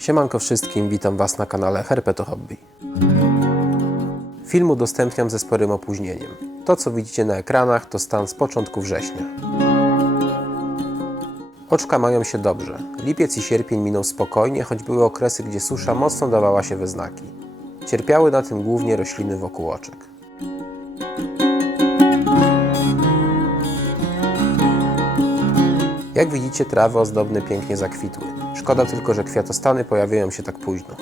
Siemanko wszystkim, witam Was na kanale Herpeto Hobby. Film udostępniam ze sporym opóźnieniem. To co widzicie na ekranach to stan z początku września. Oczka mają się dobrze. Lipiec i sierpień minął spokojnie, choć były okresy, gdzie susza mocno dawała się we znaki. Cierpiały na tym głównie rośliny wokół oczek. Jak widzicie, trawy ozdobne pięknie zakwitły. Szkoda tylko, że kwiatostany pojawiają się tak późno.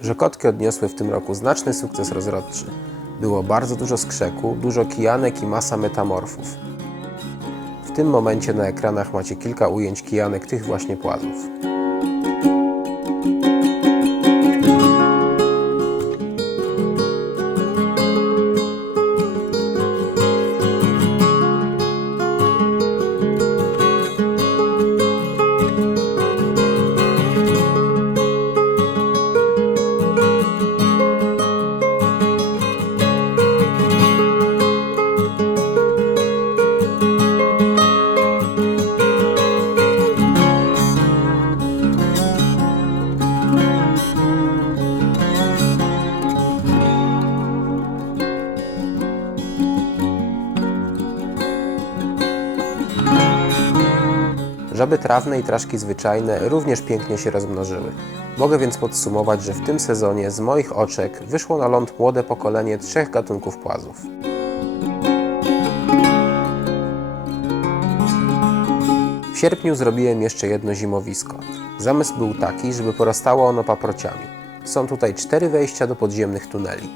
Żokotki odniosły w tym roku znaczny sukces rozrodczy. Było bardzo dużo skrzeku, dużo kijanek i masa metamorfów. W tym momencie na ekranach macie kilka ujęć kijanek tych właśnie płazów. Żaby trawne i traszki zwyczajne również pięknie się rozmnożyły. Mogę więc podsumować, że w tym sezonie z moich oczek wyszło na ląd młode pokolenie trzech gatunków płazów. W sierpniu zrobiłem jeszcze jedno zimowisko. Zamysł był taki, żeby porastało ono paprociami. Są tutaj cztery wejścia do podziemnych tuneli.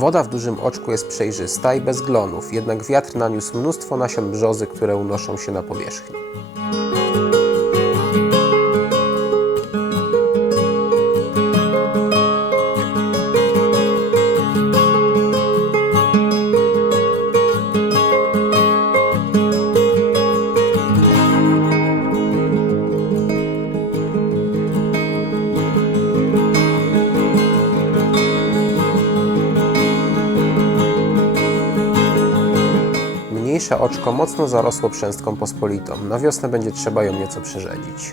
Woda w dużym oczku jest przejrzysta i bez glonów, jednak wiatr naniósł mnóstwo nasion brzozy, które unoszą się na powierzchni. Mniejsze oczko mocno zarosło przęstką pospolitą. Na wiosnę będzie trzeba ją nieco przerzedzić.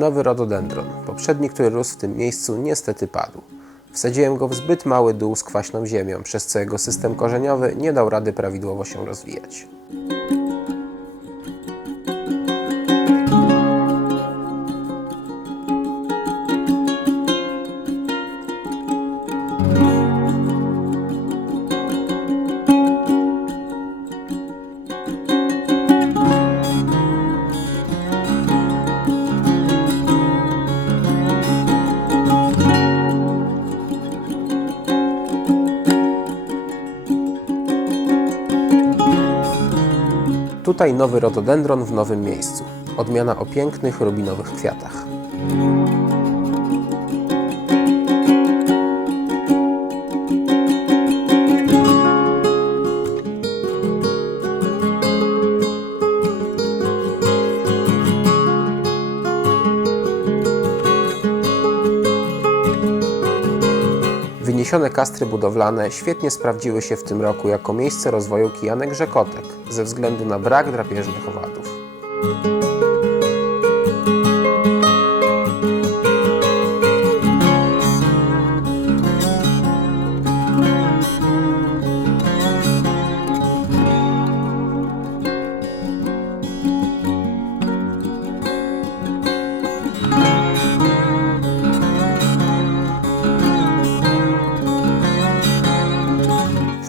Nowy rododendron. Poprzedni, który rósł w tym miejscu, niestety padł. Wsadziłem go w zbyt mały dół z kwaśną ziemią, przez co jego system korzeniowy nie dał rady prawidłowo się rozwijać. Tutaj nowy rododendron w nowym miejscu. Odmiana o pięknych rubinowych kwiatach. Wyniesione kastry budowlane świetnie sprawdziły się w tym roku jako miejsce rozwoju kijanek rzekotek ze względu na brak drapieżnych owadów.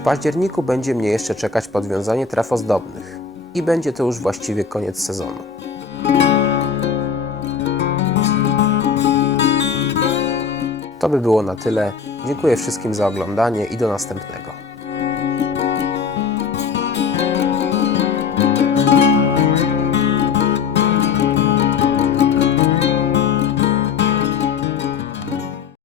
W październiku będzie mnie jeszcze czekać podwiązanie traf ozdobnych i będzie to już właściwie koniec sezonu. To by było na tyle. Dziękuję wszystkim za oglądanie i do następnego.